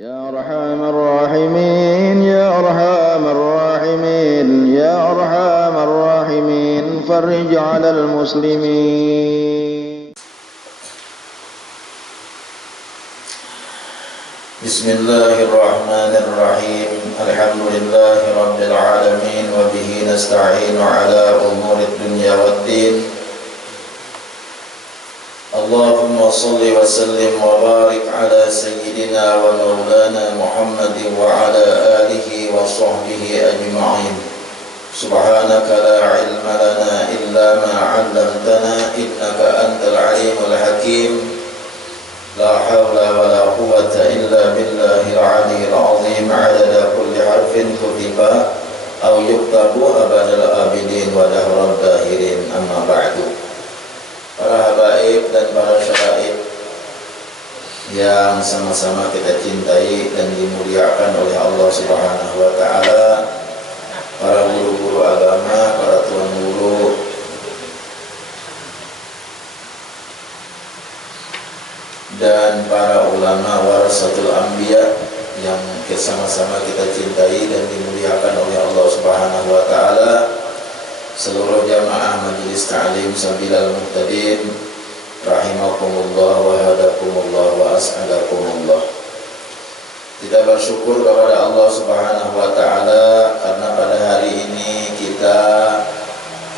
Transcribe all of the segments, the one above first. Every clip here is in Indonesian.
يا أرحم الراحمين يا أرحم الراحمين يا أرحم الراحمين فرج على المسلمين. بسم الله الرحمن الرحيم. الحمد لله رب العالمين وبه نستعين على أمور الدنيا والدين. اللهم صل وسلم وبارك على سيدنا ومولانا محمد وعلى آله وصحبه أجمعين. سبحانك لا علم لنا إلا ما علمتنا إنك أنت العليم الحكيم. لا حول ولا قوة إلا بالله العلي العظيم عدد كل حرف كتب أو يكتب أبد الآبدين ودهر الداهرين. أما بعد. Para habaib dan para syaraib yang sama-sama kita cintai dan dimuliakan oleh Allah Subhanahu wa Ta'ala, para guru-guru agama, para tuan guru, dan para ulama warasatul anbiya yang sama-sama kita cintai dan dimuliakan oleh Allah Subhanahu wa Ta'ala, seluruh jamaah Majelis Ta'lim Sabilal Muhtadin rahimakumullah wa hadakumullah wa as'adakumullah. Kita bersyukur kepada Allah Subhanahu wa Ta'ala karena pada hari ini kita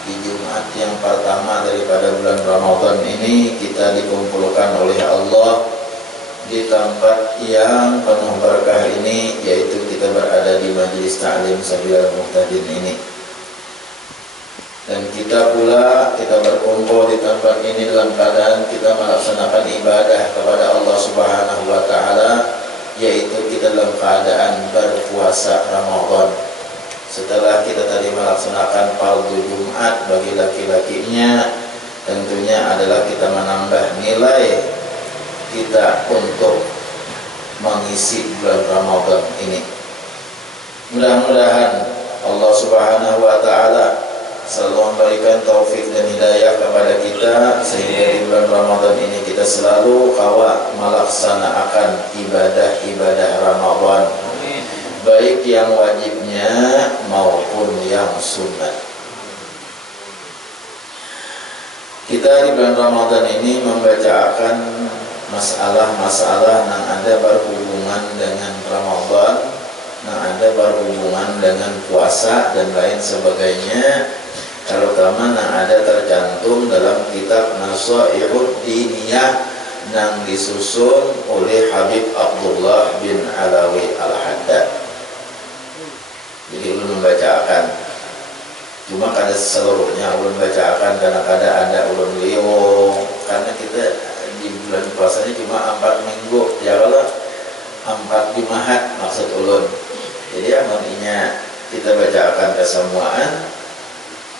di Jumat yang pertama daripada bulan Ramadan ini kita dikumpulkan oleh Allah di tempat yang penuh berkah ini, yaitu kita berada di Majelis Ta'lim Sabilal Muhtadin ini. Dan kita berkumpul di tempat ini dalam keadaan kita melaksanakan ibadah kepada Allah Subhanahu wa Ta'ala, yaitu kita dalam keadaan berpuasa Ramadan. Setelah kita tadi melaksanakan fardu Jumat bagi laki-lakinya, tentunya adalah kita menambah nilai kita untuk mengisi bulan Ramadan ini. Mudah-mudahan Allah Subhanahu wa Ta'ala selalu memberikan taufik dan hidayah kepada kita sehingga di bulan Ramadan ini kita selalu kawat melaksanakan ibadah-ibadah Ramadan, baik yang wajibnya maupun yang sunat. Kita di bulan Ramadan ini membacakan masalah-masalah yang ada berhubungan dengan Ramadan, yang ada berhubungan dengan puasa dan lain sebagainya, terutama yang ada tercantum dalam kitab Nasaihud Diniyah yang disusun oleh Habib Abdullah bin Alawi Al-Haddad. Jadi ulun membacakan, cuma kada seluruhnya ulun bacakan karena kada ada ulun liwong, karena kita di bulan puasanya cuma 4 minggu, ya kalau 4 jumahat maksud ulun. Jadi amannya kita bacakan kesemuaan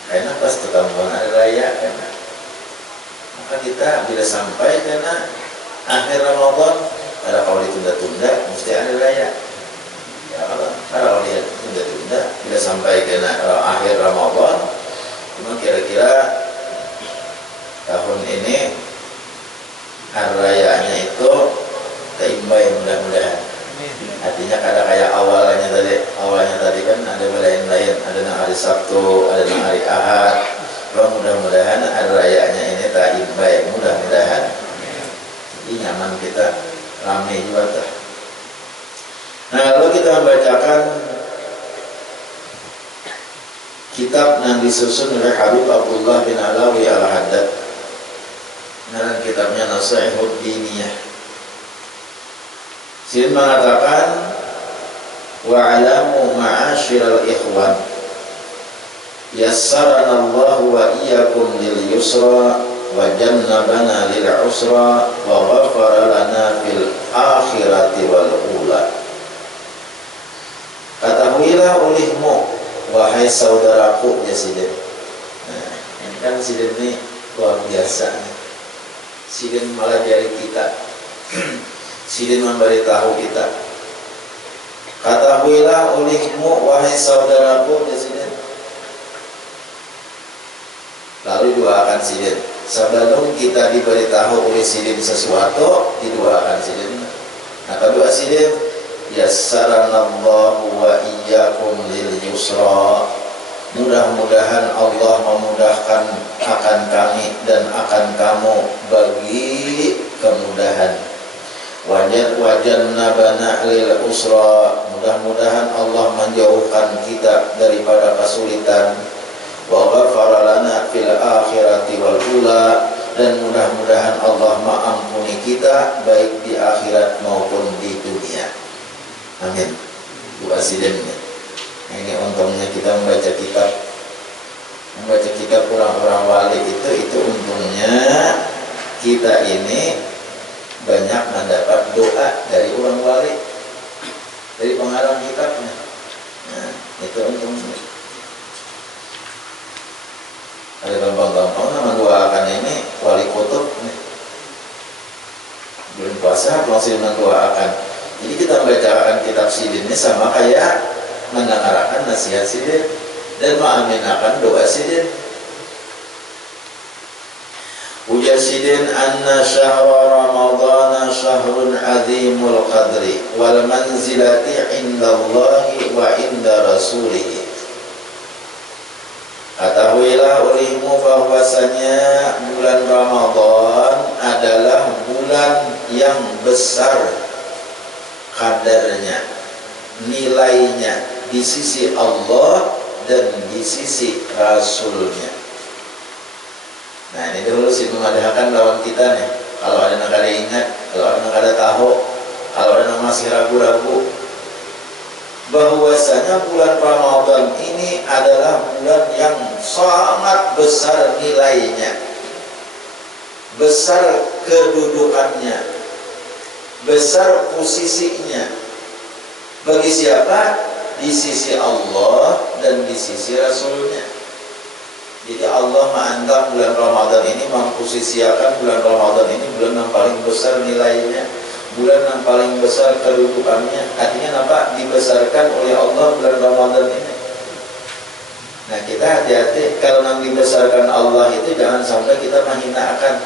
karena pas ketambuhan hari raya, karena maka kita bila sampai karena akhir Ramadan ada kalau ditunda-tunda mesti hari raya. Ya kalau dia tunda-tunda bila sampai karena akhir Ramadan, cuma kira-kira tahun ini hari rayanya itu teimbai mudah-mudahan. Artinya kada kayak awalnya tadi kan ada lain-lain, ada yang hari Sabtu, ada yang hari Ahad. Kalau mudah-mudahan hari rayanya ini tak baik, mudah-mudahan. Jadi nyaman kita, ramai juga tak. Nah, lalu kita membacakan kitab yang disusun oleh Habib Abdullah bin Alawi Al-Haddad. Nah, kitabnya Nasaihud Diniyah. Sin mengatakan, wa'alamu ma'asyiral ikhwan yassarana Allah wa iyyakum lil yusra wa jannabana lil usra wa ghafara lana fil akhirati wal ula. Ketahuilah olehmu wahai saudaraku ya Sidin. Nah, ini kan Sidin ini luar biasa. Sidin malah dari kita. Sidin memberitahu kita, ketahuilah olehmu wahai saudaraku di sini. Lalu doakan Sidin. Sebelum kita diberitahu oleh Sidin sesuatu, didoakan Sidin. Nah, kedua Sidin, Yassaranallahu wa iyyakum lil yusra. Mudah-mudahan Allah memudahkan akan kami dan akan kamu bagi kemudahan. Wajannabana lil usra. Mudah-mudahan Allah menjauhkan kita daripada kesulitan. Wa ghafara lana fil akhirati wal ula. Dan mudah-mudahan Allah mengampuni kita baik di akhirat maupun di dunia. Amin. Doa sidinnya. Ini untungnya kita membaca kitab orang-orang wali itu untungnya kita ini banyak mendapat doa dari orang wali, dari pengarang kitabnya. Nah, itu untungnya. Ada gampang-gampang nama doakan ini wali kutub nih. Bulan puasa langsung mendoakan. Jadi kita membacakan kitab sidin ini sama kayak mendengarkan nasihat sidin dan mengaminakan doa sidin. Ujar sidin anna syahra ramadana syahrun azimul qadri wal manzilati indallahi wa inda rasulihi. Ketahuilah olehmu bahwasanya bulan Ramadan adalah bulan yang besar kadarnya, nilainya di sisi Allah dan di sisi Rasulnya. Nah ini dulu sih memadahakan lawan kita nih. Kalau ada yang kada ingat, kalau ada yang kada tahu, kalau ada yang masih ragu-ragu, bahwasanya bulan Ramadan ini adalah bulan yang sangat besar nilainya, besar kedudukannya, besar posisinya. Bagi siapa? Di sisi Allah dan di sisi Rasulnya. Jadi Allah mengangkat bulan Ramadan ini, memposisikan bulan Ramadan ini bulan yang paling besar nilainya, bulan yang paling besar kedudukannya. Artinya apa? Dibesarkan oleh Allah bulan Ramadan ini. Nah kita hati-hati kalau yang dibesarkan Allah itu jangan sampai kita menghinakan.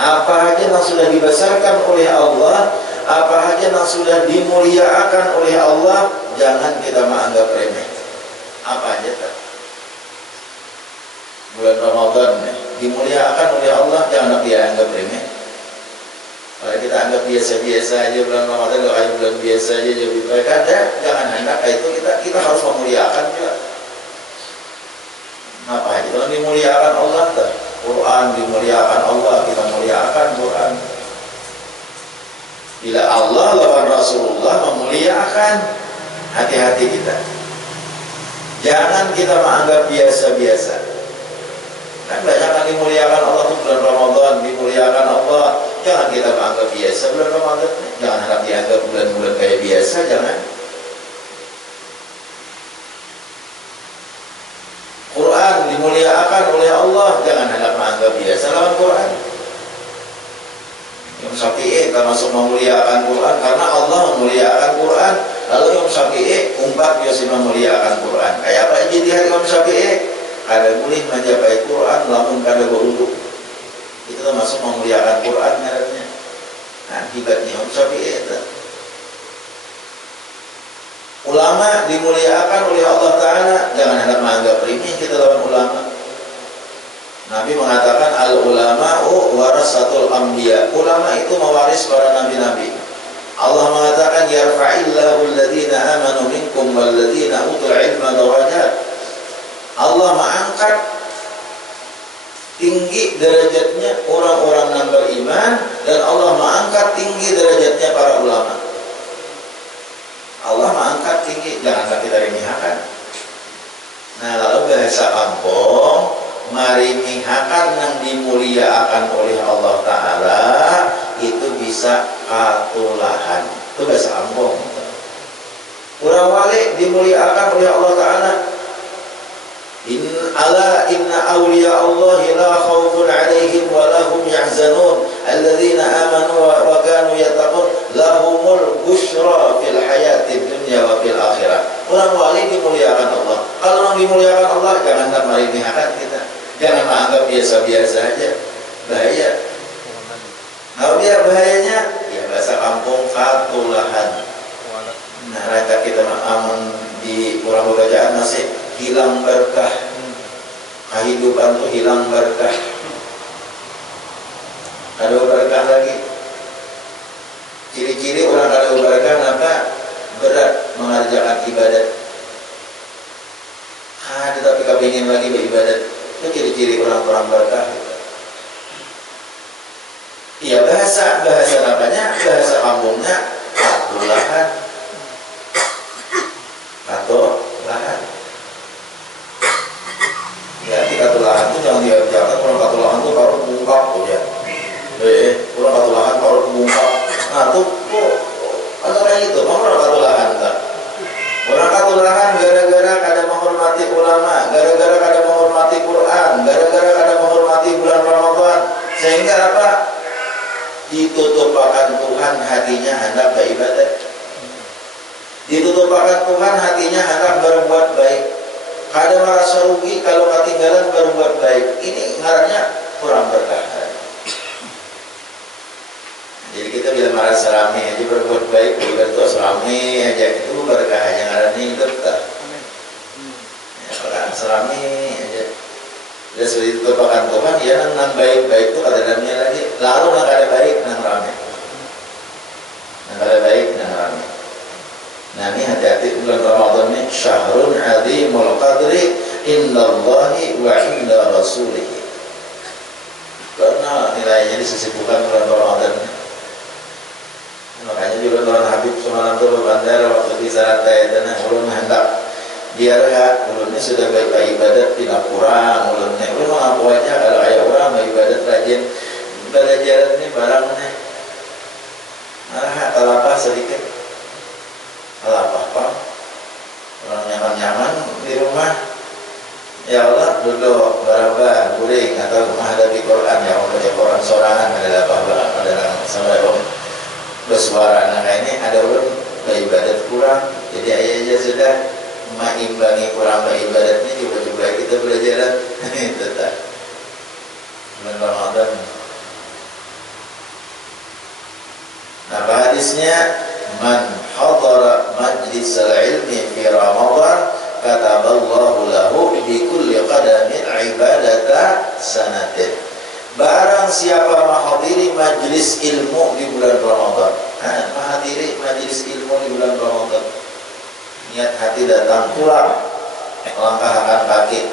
Apa aja yang sudah dibesarkan oleh Allah, apa aja yang sudah dimuliakan oleh Allah, jangan kita menganggap remeh. Apa aja tak? Bulan Ramadan dimuliakan oleh Allah, jangan dia anggap remeh. Kalau kita anggap biasa-biasa aja bulan Ramadan, kalau kayak bulan biasa aja lebih baik ada, jangan hendak itu kita harus memuliakan juga. Apa aja kalau dimuliakan Allah, tak? Quran dimuliakan Allah, kita muliakan Quran. Bila Allah lawan Rasulullah memuliakan, hati-hati kita. Jangan kita menganggap biasa-biasa. Kan banyak yang dimuliakan Allah itu bulan Ramadan, dimuliakan Allah. Jangan kita menganggap biasa bulan Ramadan. Jangan harap dianggap bulan-bulan kayak biasa, jangan. Quran dimuliakan oleh Allah, jangan harap menganggap biasa lawan Quran. Imam Syafi'i termasuk memuliakan Quran karena Allah memuliakan Quran. Lalu Imam Syafi'i umpat biasa memuliakan Quran. Kayak apa ijtihad Imam Syafi'i? Kada boleh menjapai Quran lamun kada berwudu. Itu termasuk memuliakan Quran ngarannya. Nah, akibatnya Imam Syafi'i itu. Ulama dimuliakan oleh Allah Ta'ala, jangan hendak menganggap remeh kita lawan ulama. Nabi mengatakan al-ulama'u warasatul anbiya. Ulama itu mewaris para nabi-nabi. Allah mengatakan yarfa'illahu alladhina amanu minkum walladhina utul ilma darajat. Allah mengangkat tinggi derajatnya orang-orang yang beriman, dan Allah mengangkat tinggi derajatnya para ulama. Allah mengangkat tinggi, janganlah kita remehkan. Nah lalu bahasa kampung, meremehkan yang dimuliakan oleh Allah Ta'ala itu bisa katulahan. Itu bahasa kampung. Orang wali dimuliakan oleh Allah Ta'ala. Inna awliya Allah la khawfun alaihim wa lahum yahzanun alladzina amanu wa kanu yattaqun lahumul busyra fil hayatid dunya wa fil akhirah. Orang wali dimuliakan Allah. Kalau orang dimuliakan Allah, jangan meremehkan kita. Jangan menganggap biasa-biasa aja. Bahaya. Kalau dia bahayanya, ya bahasa kampung katulahan. Nah, rata kita aman di kurang bacaan masih hilang berkah. Kehidupan tuh hilang berkah. Ada berkah lagi. Ciri-ciri orang ada berkah apa? Berat mengerjakan ibadat. Ada tapi kepingin lagi beribadat. Itu ciri-ciri orang-orang berkah. Iya, bahasa namanya, bahasa kampungnya katulahan. Katulahan. Ya, di katulahan itu jangan diartikan orang katulahan itu baru bungkap ya. Orang katulahan baru bungkap. Nah, tuh antara itu, orang katulahan tak. Orang katulahan gara-gara kada menghormati ulama, gara-gara kada menghormati Quran, gara-gara kada menghormati bulan Ramadan, sehingga apa? Ditutupakan Tuhan hatinya hendak beribadat. Ditutupakan Tuhan hatinya hendak berbuat baik. Kada merasa rugi kalau ketinggalan berbuat baik. Ini ngarannya kurang berkah. Jadi kita bila merasa rame aja berbuat baik, berbuat rame aja itu berkah aja ngarannya hidup tak. Ya, orang serame aja. Dia sudah ditutupakan Tuhan, dia nang baik-baik itu kadang-kadangnya lagi. Lalu nang kada baik nang rame. Nang kada baik nang rame. Nah, ini hati-hati bulan Ramadan ini syahrun azimul qadri indallahi wa inda rasulih. Karena nilainya disebutkan bulan Ramadan. Makanya juga Tuan Habib semalam itu berbandar waktu di Sarata itu ulun hendak biar ulunnya sudah baik ibadat tidak kurang ulunnya ulun mengaku aja kalau ayah orang ibadat rajin belajar ini barangnya kalapah sedikit kalapah orang nyaman-nyaman di rumah ya Allah duduk barabah guring atau menghadapi Quran ya Allah baca Quran sorangan ada apa ada sama bersuara. Nah ini ada ulun beribadat kurang jadi ayah aja sudah mengimbangi kurang beribadatnya coba-coba kita belajar itu tak bulan Ramadan. Nah hadisnya man hadara majlis al-ilmi fi Ramadan kataballahu lahu bi kulli qadamin ibadata sanatin. Barang siapa menghadiri majlis ilmu di bulan Ramadan, menghadiri majlis ilmu di bulan Ramadan, niat hati datang pulang, langkahkan kaki,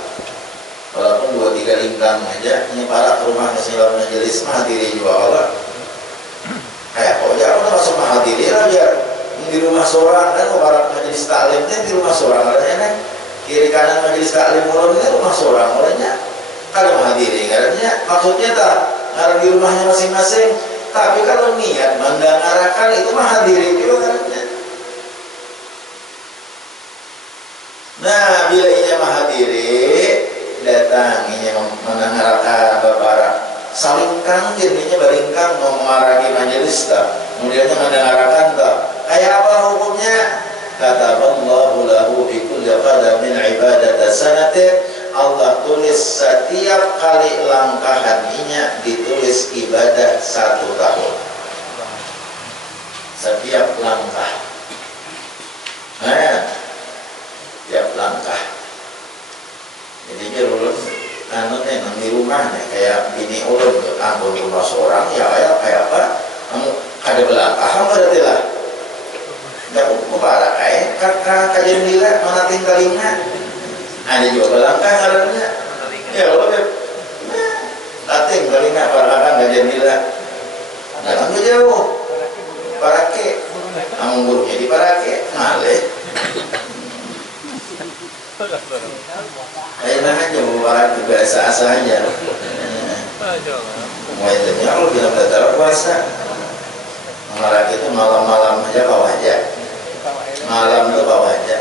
walaupun 2-3 lingkang aja, ini para ke rumah nasilah majelis menghadiri juga Allah. Kayak kok jangan masuk menghadiri lah biar di rumah seorang kan para majelis taklimnya di rumah seorang katanya kan kiri kanan majelis taklim ulun ini rumah seorang orangnya. Kalau menghadiri, karena maksudnya tak karena di rumahnya masing-masing. Tapi kalau niat mendengarkan itu menghadiri juga karena. Nah, bila ia menghadiri, datang ia mendengarkan beberapa salingkang jadinya balingkang memarahi majelis tak. Kemudiannya mendengarkan tak. Kayak apa hukumnya? Kata Allahu lahu bi kulli qadamin ibadata sanatin. Allah tulis setiap kali langkahannya ditulis ibadah 1 tahun. Setiap langkah. Nah, setiap langkah. Jadi dia ulun di rumah nih kayak bini ulun ampun rumah seorang ya kayak apa? Kamu ada belangkah berarti lah. Enggak mubarak kakak kajian nilai mana tinggalnya. Ada juga belangkah ngarannya. Ya Allah ya. Lating balingna parakan kajian nilai. Jangan jauh. Parake. Amun gurunya di Parake, malih. Ayo aja Parake biasa aja. Muaitnya Allah bilang datar puasa. Parake itu malam-malam aja bawa aja. Malam itu bawa aja.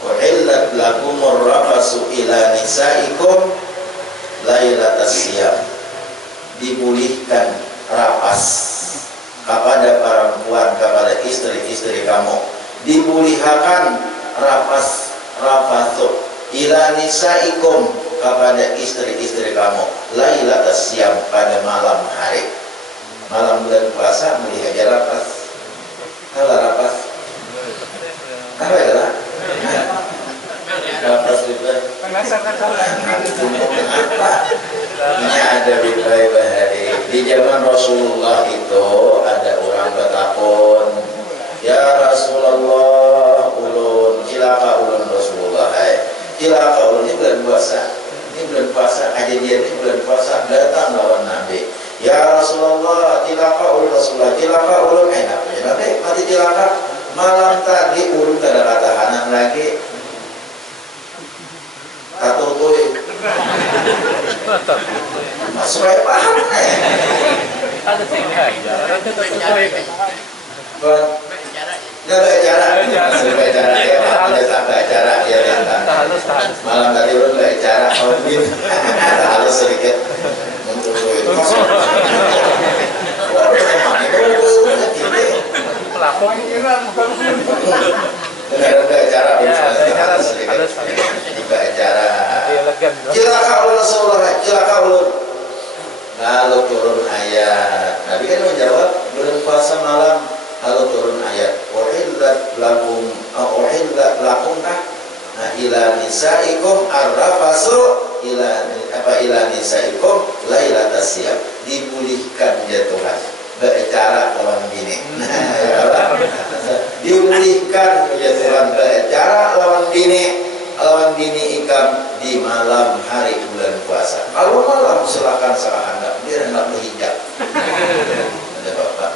Uhillat lakumur rafasu ila nisaikum lailatas siyam. Dipulihkan rapas kepada perempuan, kepada istri-istri kamu. Dipulihkan rafasu ila nisaikum kepada istri-istri kamu lailatas siyam pada malam hari. malam bulan puasa melihat aja rapat. Apa rapat? Apa ya lah? Rapat juga. Ini ada bibai bahari. Di zaman Rasulullah itu ada orang bertakun, ya Rasulullah ulun, cilaka ulun Rasulullah. Cilaka ulun ini bulan puasa. Ini bulan puasa, aja dia ini bulan puasa datang lawan Nabi. Ya Rasulullah, cilaka ulun Rasulullah, cilaka ulun. Napanya Nabi mati cilaka. Malam tadi ulun kada katahanan lagi. Tatutuy. Supaya paham ada sengaja nggak baca acara ya tak acara ya malam tadi belum acara halus sedikit untuk itu pelakon ada acara sedikit acara cilaka Rasulullah cilaka ulun lalu turun ayat Nabi kan menjawab bulan puasa malam lalu turun ayat uhillat lakum ila nisaikum arrafasu ila nisaikum lailatas siyam dipulihkan ya Tuhan berbicara lawan bini dipulihkan ya Tuhan berbicara lawan bini ikam di malam hari bulan puasa. Kalau malam silakan salah anda biar hendak berhijab. Ada bapak.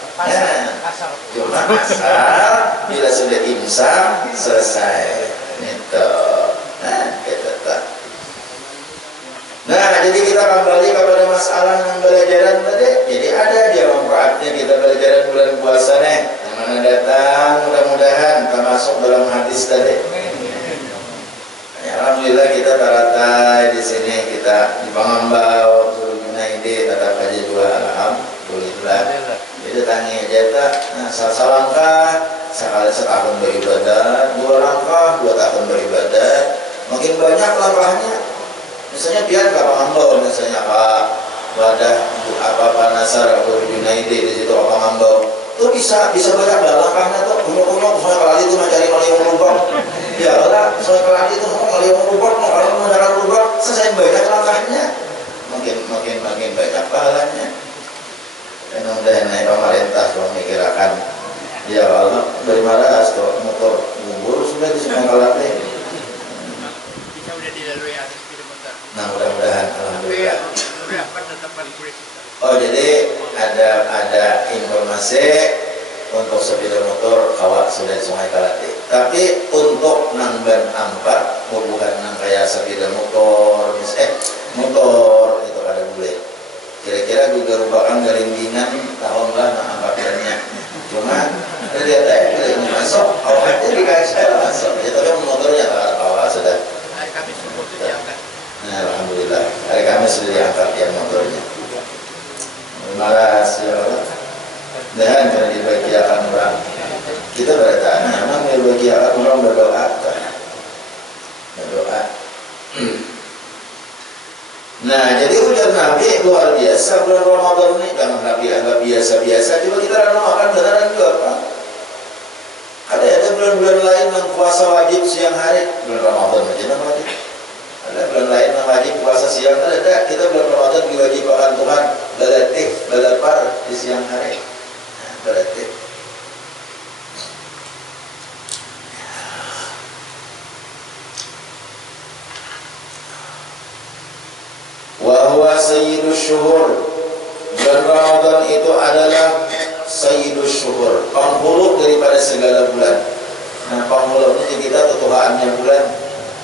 Cuma asal bila sudah imsak selesai. Itu. Nah, jadi kita kembali kepada masalah pembelajaran tadi. Jadi ada dia manfaatnya kita pelajaran bulan puasa nih. Yang mana datang mudah-mudahan termasuk dalam hadis tadi. Alhamdulillah kita taratai di sini kita di Pangambau suruh Junaidi tetap aja dua alhamdulillah. Jadi tangi aja tak. Nah, salangkah sekali setahun beribadah, 2 langkah 2 tahun beribadah. Makin banyak langkahnya. Misalnya biar ke Pangambau, misalnya Pak Wadah apa Nasar Abu Junaidi di situ Pangambau. Tuh bisa banyak langkahnya tuh. Umur saya kali itu mencari yang berubah. Ya Allah, saya kali itu kalau yang berubah, kalau mau jalan berubah, selesai banyak langkahnya. Makin banyak pahalanya. Mudah-mudahan pemerintah memikirkan. Ya Allah, dari mana tuh motor bubur sudah di semua kalatnya. Kita udah dilalui atas sepeda motor. Nah, mudah-mudahan alhamdulillah. Oh, jadi ada informasi untuk sepeda motor kawat sudah di Sungai Kalati. Tapi untuk nangban ampat bukan nang kayak sepeda motor, motor itu ada boleh. Kira-kira juga rupakan garingan tahun lah nang ampatnya. Cuma lihat aja ini masuk, awalnya dikasih saya masuk. Ya tapi motornya tak awal sudah. Hari Kamis subuh itu diangkat. Nah, alhamdulillah hari Kamis sudah diangkat yang motornya. Terima kasih ya Allah. Dan karena dibagiakan orang kita bertanya, memang dibagiakan orang berdoa berdoa. Nah, jadi ujar Nabi luar biasa bulan Ramadan ini. Kalau Nabi anggap biasa-biasa, coba kita renungkan beneran juga Pak. Ada bulan-bulan lain yang puasa wajib siang hari, bulan Ramadan aja yang wajib. Ada bulan lain yang wajib puasa siang, ada. Kita bulan Ramadan diwajibkan Tuhan balatih di siang hari. Berarti wa huwa sayyidus syuhur. Bulan Ramadan itu adalah sayyidus syuhur, penghulu daripada segala bulan. Nah, penghulu ini kita ketuhaannya bulan,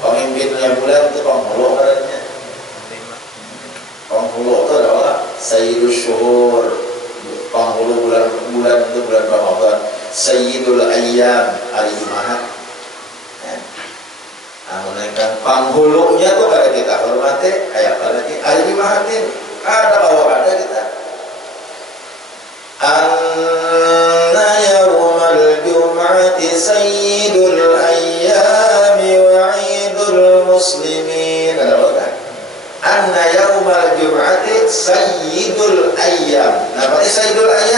pemimpinnya bulan itu penghulu katanya. Penghulu itu adalah sayyidus syuhur. Penghulu bulan itu bulan Ramadan. Sayyidul ayyam, hari Jumat. Menaikkan penghulunya tuh pada kita hormati. Kayak apa lagi? Hari Jumat ini ada bahwa ada kita. Anna yawmal jum'ati sayyidul ayyami wa 'idul muslimin. Ada apa? Anna yaumal jum'ati sayyidul ayyam. Nah, berarti sayyidul ayyam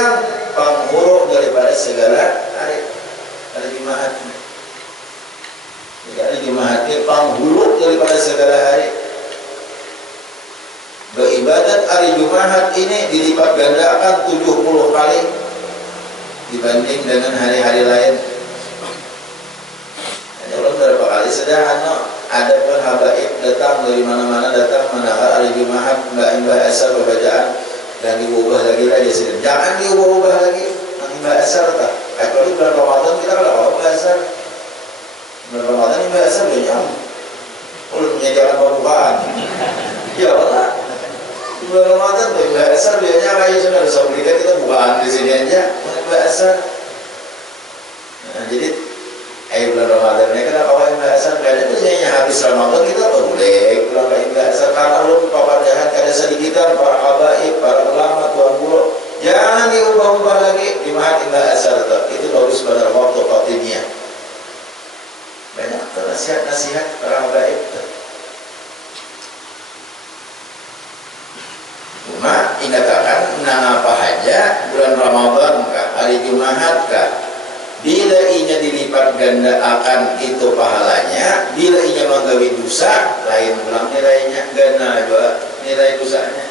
ini dilipat gandakan 70 kali dibanding dengan hari-hari lain. Hanya belum berapa kali sudah ada pun habaib datang dari mana-mana, datang menahar hari Jumat, mbak asar bacaan dan diubah lagi lah di sini. Jangan diubah-ubah lagi. Nanti mbak asar tak. Kecuali bulan Ramadan kita kalau mbak asar. Bulan Ramadan ini mbak asar banyak. Ulun menyediakan pembukaan. Ya Allah. Bulan Ramadan mbak asar biasanya kayak sudah bisa belikan kita bukaan di sini aja. Mbak asar. Nah, jadi bulan Ramadan ini kenapa kawin mbak asar? Karena itu hanya habis Ramadan kita boleh pulang ke mbak asar karena ulun papajahan kada sedikitan para habaib, para ulama, tuan guru. Jangan diubah-ubah lagi di mahat mbak asar itu bagus pada waktu khotimiyah. Banyak nasihat-nasihat para habaib. Cuma indahkan apa aja bulan Ramadan kah, hari Jumat kah, bila inya dilipat ganda akan itu pahalanya, bila inya menggawi dosa lain ulang nilainya, ganda juga nilai dosanya.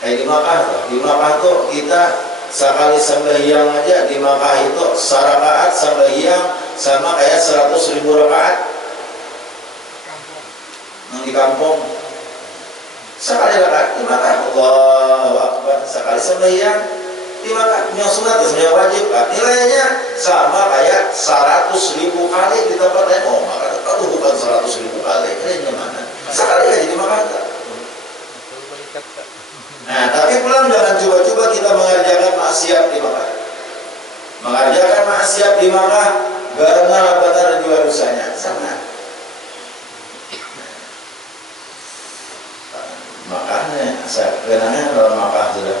Di Makkah tuh kita sekali sembahyang aja di Makkah itu sarakaat sembahyang sama kayak 100.000 rakaat yang di kampung. Sekali rakaat di Makkah, Allahu Akbar, sekali sembahyang di Makkah, yang sunat yang wajib, nilainya sama kayak 100.000 kali di tempat lain. Oh, maka itu bukan 100.000 kali, ini mana? Sekali aja di Makkah. Nah, tapi pulang jangan coba-coba kita mengerjakan maksiat di Makkah. Mengerjakan maksiat di Makkah benar-benar juga dosanya sama. Makanya sebenarnya dalam Makkah sudah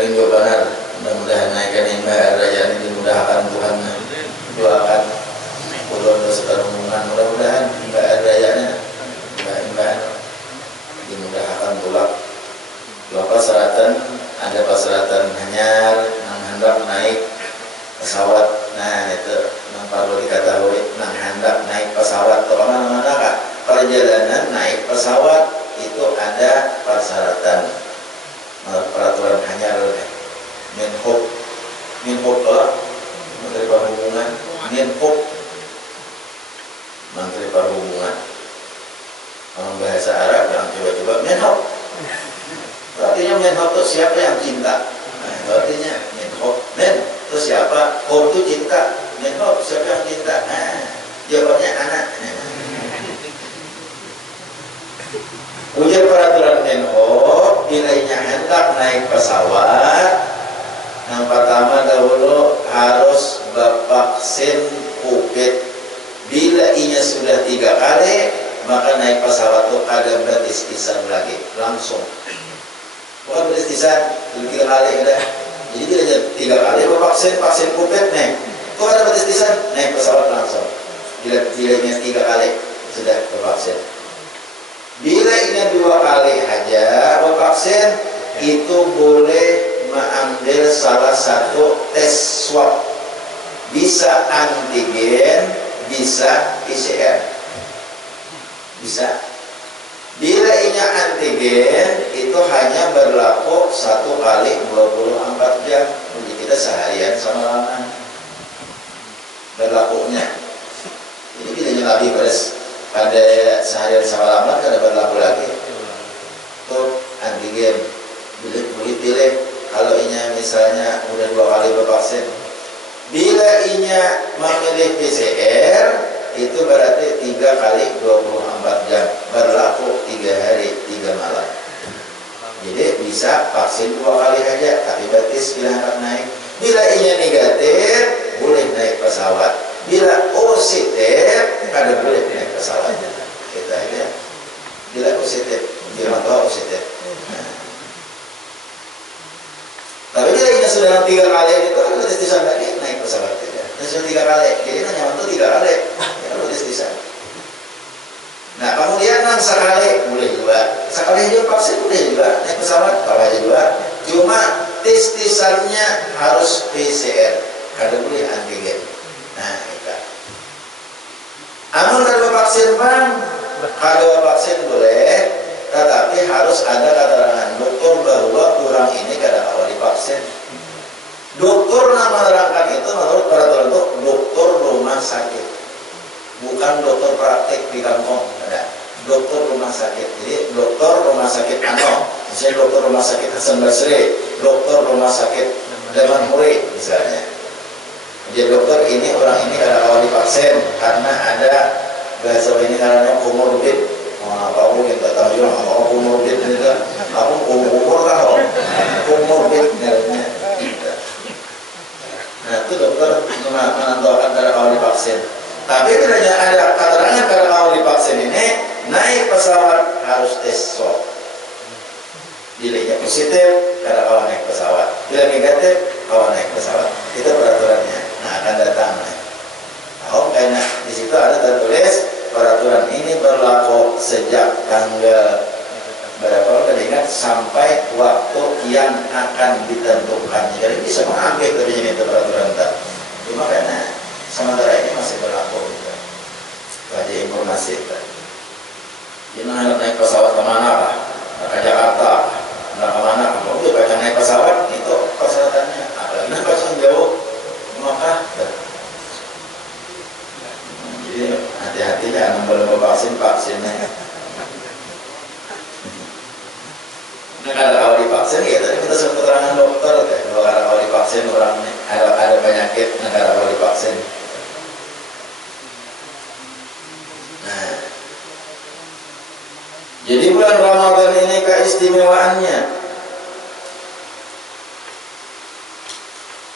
rindu benar. Mudah-mudahan naikkan imbah raya ini dimudahkan Tuhan. Doakan ulun beserta rombongan, mudah-mudahan imbah rayanya imbah dimudahkan tulak. Dua persyaratan, ada persyaratan hanyar yang hendak naik pesawat. Nah itu yang perlu diketahui, yang hendak naik pesawat ke mana-mana kak, perjalanan naik pesawat itu ada persyaratan. Peraturan hanyar Menhub Menteri Perhubungan, Menhub Menteri Perhubungan. Orang bahasa Arab yang coba-coba Menhub. Artinya Menhub itu siapa yang cinta? Nah, artinya Menhub. Men itu siapa? Hub itu cinta. Menhub siapa yang cinta? Nah, jawabannya anak. Ujar peraturan Menhub, nilainya hendak naik pesawat. Yang pertama dahulu harus vaksin COVID. Bila inya sudah 3 kali, maka naik pesawat itu ada bertistisan lagi langsung. Bukan bertistisan 3 kali udah. Jadi tidak 3 kali vaksin COVID nih. Itu ada bertistisan naik pesawat langsung. Bila inya 3 kali sudah vaksin. Bila ini 2 kali aja vaksin, itu boleh mengambil salah satu tes swab, bisa antigen, bisa PCR, bisa. Bila ini antigen itu hanya berlaku 1 kali 24 jam, jadi kita seharian sama lama berlakunya. Jadi bilanya lebih beres pada seharian sama lama kada berlaku lagi. Itu antigen, boleh pilih. Kalau inya misalnya udah 2 kali bervaksin, bila inya memilih PCR, itu berarti 3 kali 24 jam, berlaku 3 hari 3 malam. Jadi bisa vaksin 2 kali aja, tapi batis bila hendak naik. Bila inya negatif, boleh naik pesawat. Bila positif, kada boleh naik pesawat. Kita aja. Bila positif, jangan tahu positif. Tapi bila inya sudah 3 kali itu kan tes-tesan lagi naik pesawat aja. Sudah 3 kali, jadi hanya untuk 3 kali. Ya kalau tes-tesan. Nah kemudian yang sekali boleh juga, sekali juga vaksin boleh juga naik pesawat, kalau aja juga. Cuma tes-tesannya harus PCR, kada boleh antigen. Nah itu. Amun kalau vaksin bang, kalau vaksin boleh, tetapi harus ada keterangan dokter bahwa orang ini kada awal divaksin. Dokter nama nerangkan itu menurut peraturan itu dokter rumah sakit, bukan dokter praktek di kampung. Ada dokter rumah sakit. Jadi dokter rumah sakit misalnya dokter rumah sakit Hasan Basri, dokter rumah sakit Daman Huri misalnya. Jadi dokter ini orang ini kada awal divaksin karena ada bahasa ini namanya komorbid. Apa yang tak tahu juga apa komorbid ini kan? Apa umur kah? Komorbid namanya. Nah itu dokter menentukan kada awal divaksin. Tapi bila ada keterangan kada awal divaksin ini, naik pesawat harus tes swab. Bila ia positif, kada awal naik pesawat. Bila negatif, awal naik pesawat. Itu peraturannya. Nah akan datang. Karena di situ ada tertulis peraturan ini berlaku sejak tanggal berapa ingat sampai waktu yang akan ditentukan. Jadi bisa mengambil dari itu peraturan tak. Cuma karena sementara ini masih berlaku. Ada informasi. Jadi nak naik pesawat kemana lah? Ke Jakarta, nak kemana? Kalau dia baca naik pesawat itu persyaratannya. Apalagi nak pesawat jauh, maka jadi hati-hati jangan belum vaksinnya. Nah kalau awal divaksin ya tadi kita sebut keterangan dokter deh. Kalau awal divaksin orang ini ada penyakit negara awal divaksin. Nah, jadi bulan Ramadan ini keistimewaannya.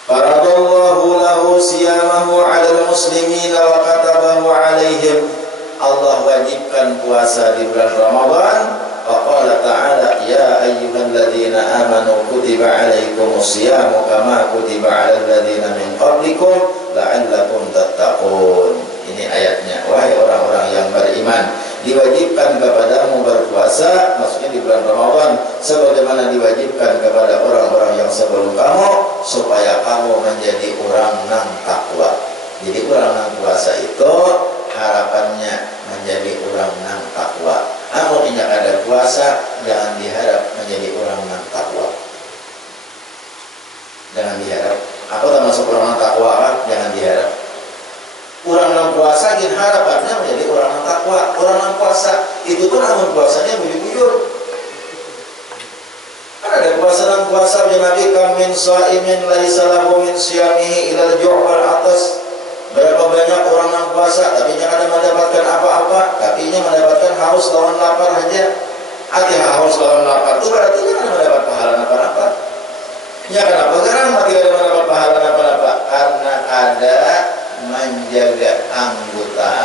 Faradallahu lahu siyamahu 'alal muslimin wa katabahu 'alaihim. Allah wajibkan puasa di bulan Ramadan. Faqala ta'ala ya ayyuhalladzina amanu kutiba 'alaikumus siyamu kama kutiba 'alal ladzina min qablikum la'allakum tattaqun. Ini ayatnya. Wahai orang-orang yang beriman, diwajibkan kepadamu berpuasa, maksudnya di bulan Ramadan, sebagaimana diwajibkan kepada orang-orang yang sebelum kamu, supaya kamu menjadi orang nang takwa. Jadi orang nang puasa itu harapannya menjadi orang nang takwa. Namun tidak ada puasa, jangan diharap menjadi orang nang takwa. Jangan diharap. Apa termasuk orang nang takwa? Jangan diharap. Orang yang puasa gin harapannya menjadi orang yang takwa. Orang yang puasa itu pun namun puasanya bujur-bujur. Kan ada puasa dan puasa Nabi kamin shaimin laisa lahu min siyamihi ilal ju' wal atas. Berapa banyak orang yang puasa tapi jangan ada mendapatkan apa-apa, tapi nya mendapatkan haus lawan lapar saja. Hati haus lawan lapar itu berarti jangan mendapat pahala apa-apa. Ya kenapa? Karena tidak ada mendapat pahala apa-apa karena ada menjaga anggota.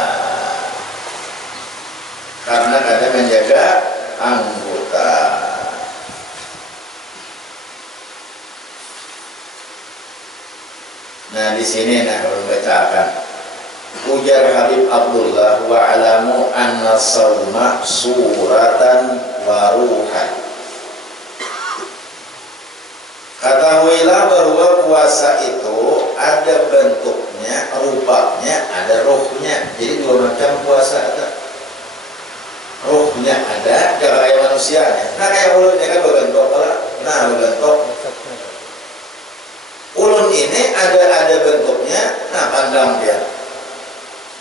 Karena ada menjaga anggota. Nah di sini kalau bacakan ujar Habib Abdullah wa alamu anna sawma suratan wa ruhan. Ketahuilah bahwa puasa itu ada bentuknya, rupanya, ada rohnya. Jadi dua macam puasa ada. Rohnya ada, jangan kayak manusianya. Nah kayak ulunnya kan berbentuk, nah berbentuk. Ulun ini ada bentuknya, nah pandang dia.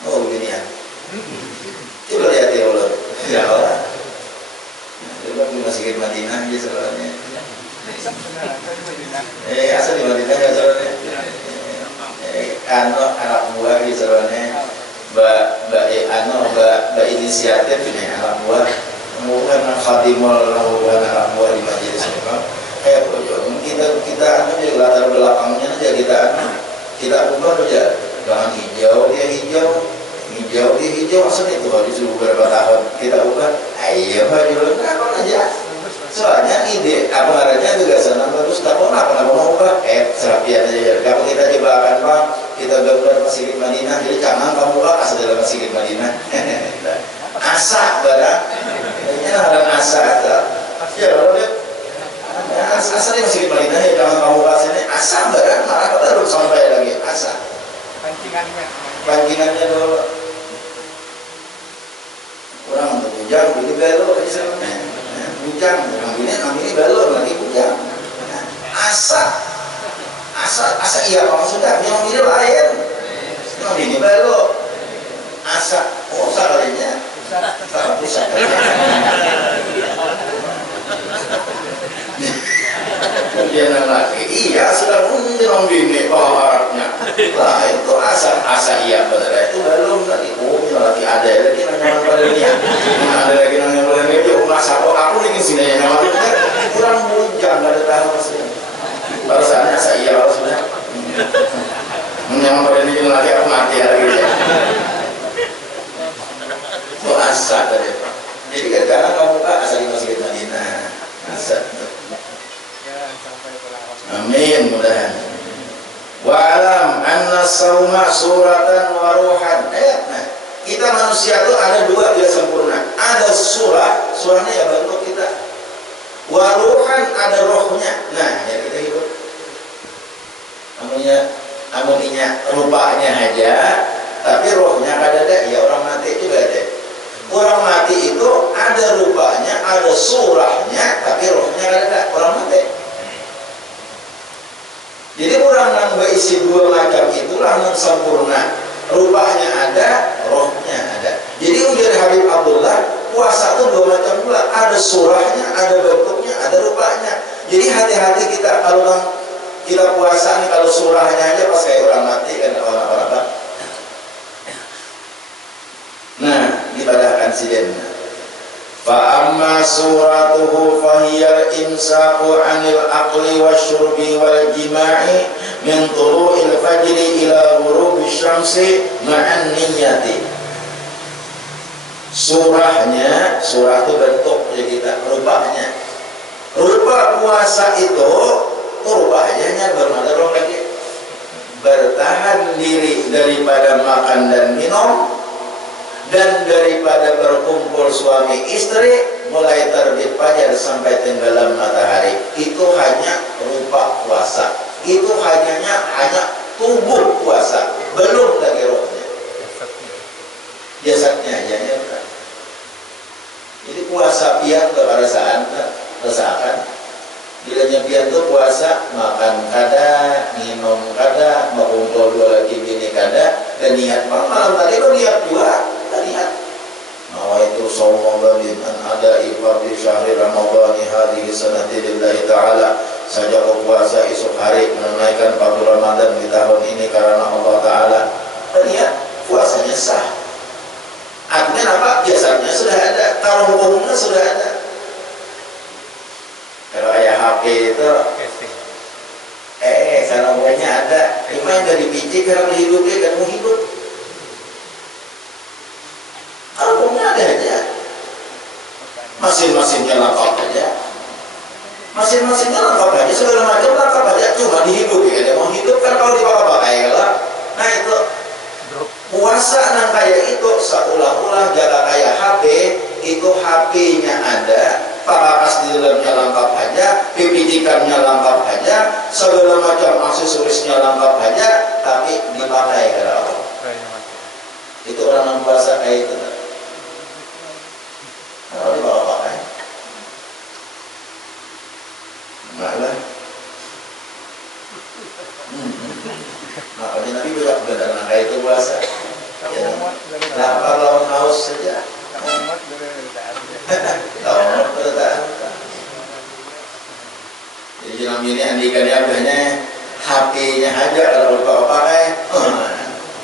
Oh beginian. Coba lihat ya ulun. Ya Allah. Coba di Masjid Madinah dia soalnya. Asal di Madinah ya soalnya. Anak buah di soalnya. Mbak inisiatif ini anak buah. Bukan khadimul, bukan anak buah di majelis ini. Kita aja latar belakangnya aja kita ubah aja. Jangan hijau dia hijau maksudnya itu kalau disuruh berapa tahun kita ubah. Ayo dulu apa aja. Soalnya ide apa arahnya juga sana bagus, tapi kenapa mau ubah? Serapian aja. Kalau kita coba akan bang, kita gambar Masjid Madinah, jadi jangan kamu asal dalam Masjid Madinah. Asa barang, ini hal asa ada. Ya kalau dia asalnya Masjid Madinah ya jangan kamu bahas ini asa barang, malah kita belum sampai lagi asa. Pancingannya dulu. Kurang untuk hujan, begitu baru aja sebenarnya. bujang, ini belum lagi bujang. Asa iya Pak sudah yang ini lain. Yang ini belum. Asa, salahnya. Salah pusat. Kemudian lagi, iya sudah menjelang bini Arabnya. Lah itu asa iya benar itu belum lagi. Oh lagi ada lagi nanya pada dia. Ada lagi nanya pada dia. Oh masa aku ingin sini yang namanya kurang bujang nggak ada tahu maksudnya. Balasannya asa iya maksudnya. Yang pada dia lagi aku mati lagi. Itu asa dari Pak. Jadi kadang kamu Pak asal di Masjid Madinah. Asa. Amin mudahan. Wa alam anna sauma suratan wa ruhan. Nah, kita manusia itu ada dua dia sempurna. Ada surahnya ya bentuk kita. Wa ruhan ada rohnya. Nah, ya kita hidup. Amuninya rupanya aja, tapi rohnya kada ada. Ya orang mati juga ada. Orang mati itu ada rupanya, ada surahnya, tapi rohnya kada ada. Orang mati. Jadi orang yang berisi dua macam itulah yang sempurna. Rupanya ada, rohnya ada. Jadi ujar Habib Abdullah, puasa itu dua macam pula. Ada surahnya, ada bentuknya, ada rupanya. Jadi hati-hati kita kalau kita puasa nih, kalau surahnya aja pas kayak orang mati kan orang-orang apa. Nah, dibadahkan sidena. Fa amma suratuhu fahiyal imsaku anil aqli wasyurbi wal jima'i min tulu'il fajri ila ghurubi syamsi ma'an niyyati. Surah itu bentuk ya kita, rupanya. Rupa puasa itu rupanya bermadharah lagi. Bertahan diri daripada makan dan minum, dan daripada berkumpul suami istri mulai terbit fajar sampai tenggelam matahari. Itu hanya rupa puasa. Itu hanya tubuh puasa, belum lagi rohnya. Jasadnya aja ya kan. Jadi puasa pian rasakan. Bilanya pian tuh puasa makan kada, minum kada, berkumpul dua lagi bini kada, dan niat malam tadi lo niat dua. Lihat nawaitu shauma ghadin an ada'i fardhi syahri ramadhani hadhihi sanati lillahi ta'ala. Saya puasa esok hari menunaikan fardu Ramadan di tahun ini karena Allah Ta'ala. Lihat puasanya sah. Artinya apa? Jasadnya sudah ada, tarung umumnya sudah ada. Kalau ayah HP itu karena umumnya ada. Iman dari biji karena hidupnya kan mau hidup. Albumnya ada aja, masing-masingnya lengkap aja, segala macam lengkap aja, cuma dihidupi aja. Mau hidup kan kalau dipakai lah. Nah itu puasa nang kayak itu seulah-ulah jaga kayak HP, itu HP-nya ada, parakas di dalamnya lengkap aja, bidikannya lengkap aja, segala macam aksesorisnya lengkap aja, tapi dipakai kalau itu orang yang puasa kayak itu. Kalau dibawa pakai enggak lah. Makanya Nabi banyak benar kayak itu puasa ya. Lapar lawan haus saja lawan bertahan. Jadi Nabi ini andikannya abahnya HP-nya aja kalau dibawa pakai.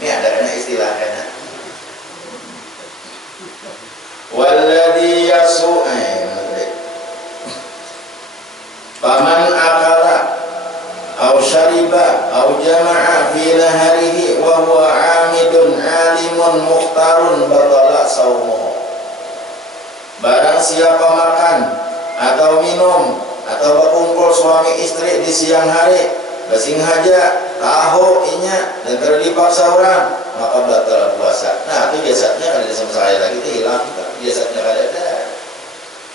Ini ada kena istilah kena walladhi faman akala aw syariba aw jama'a fi naharihi wa huwa 'amidun 'alimun mukhtarun batala shaumuhu. Barang siapa makan atau minum atau berkumpul suami istri di siang hari bersengaja tahu inya dan terlibat seorang, maka batal puasa. Nah itu jasadnya kan ada sama saya lagi itu hilang, jasadnya kan ada,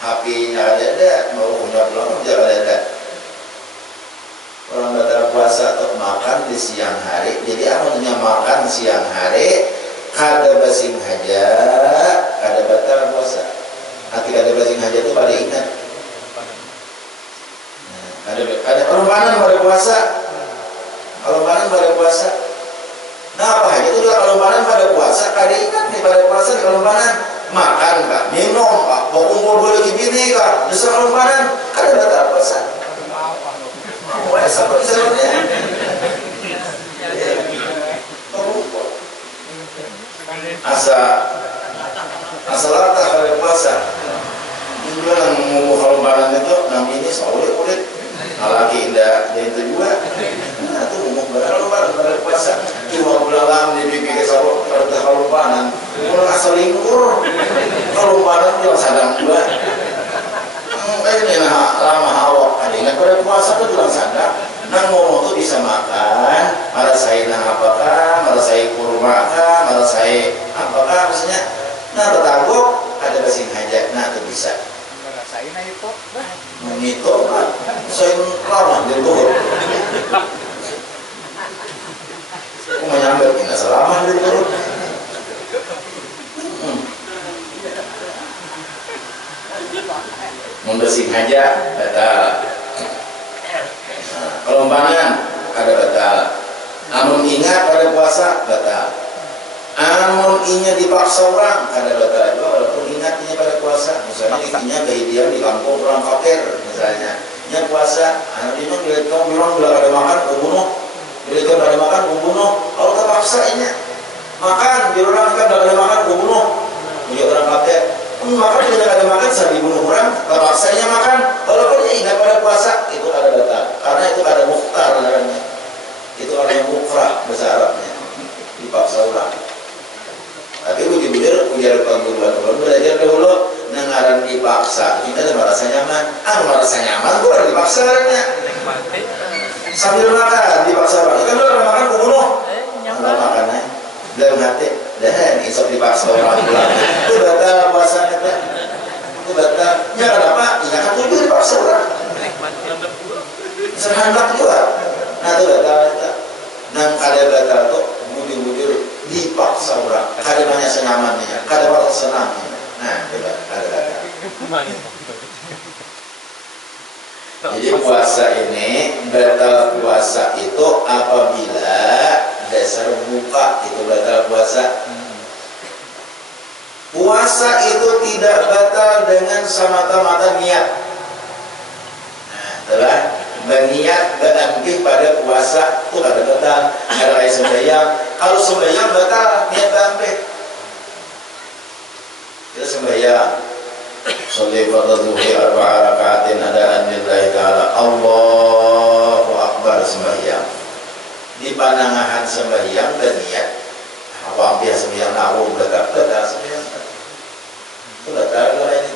HP-nya ada, mau punya pulang juga ada. Orang batal puasa atau makan di siang hari. Jadi amunnya makan siang hari kada bersengaja, kada batal puasa. Nanti kada bersengaja itu pada ingat Ada kelompokan pada puasa. Kelompokan pada puasa. Nah apa aja itu kelompokan pada puasa. Kada ingat nih pada puasa kelompokan makan kak, minum kak, mau kumpul boleh gini kak, bisa kelompokan kada batal puasa. Wah, seperti sebenarnya. Asa latah pada puasa. Ini bilang mau kelompokan itu, ini kulit. Laki indah dia itu juga. Nah itu mau kelompokan pada puasa. Cuma pulang di bibi ke sawah pada kelompokan. Kalau asal lingkur, kelompokan dia sadang juga. Ini lama awak. Ada pada puasa itu bilang sadar. Nang ngomong tuh bisa makan, marasai nang apakah, marasai kurma kah, marasai apakah maksudnya. Nah tetanggup ada basing hajat, nah itu bisa. Ngerasain aja itu. Mengito kan, saya lama di luhur. Aku menyambil nggak selama di luhur. Membersih aja batal. Kelompokan ada batal. Amun ingat pada puasa batal. Amun inya dipaksa orang ada batal juga walaupun ingatnya pada puasa. Misalnya inya kehidian di kampung orang kafir misalnya. Nya puasa, anak ini bilang bila ada makan bunuh. Bila ada makan bunuh. Kalau terpaksa inya makan, bila orang kan bila ada makan bunuh. Dia orang kafir. Maka bila ada makan sambil dibunuh orang, terpaksa inya makan. Walaupun ingat pada puasa itu ada batal. Karena itu ada mukhtar namanya. Itu ada mukrah bahasa Arabnya. Dipaksa orang. Tapi ujar panggulan belajar dahulu nengaran dipaksa. Kita ada merasa nyaman. Merasa nyaman tuh orang dipaksa orangnya. Sambil makan dipaksa orang. Kan orang makan bunuh. Kalau makannya dalam hati, dan isok dipaksa orang pulang. Itu batal puasanya teh. Itu batal. Ya kenapa? Ya kan tujuh dipaksa orang. Serhandak juga. Nah itu batal itu. Nang ada batal tuh bujur-bujur dipaksa orang. Kada banyak senyamannya, kada banyak senangnya. Nah itu ada batal. Jadi puasa ini batal puasa itu apabila dasar buka itu batal puasa. Puasa itu tidak batal dengan semata-mata niat. Nah, telah berniat berambih pada puasa itu ada batal. Ada kayak sembahyang. Kalau sembahyang batal niat berambih. Kita sembahyang. Sholli fardhu zuhri arba'a raka'atin adaan lillahi ta'ala. Allahu akbar sembahyang. Di panangahan sembahyang dan niat apa ambil sembahyang nawu batal sembahyang. Itu batal kalau ini.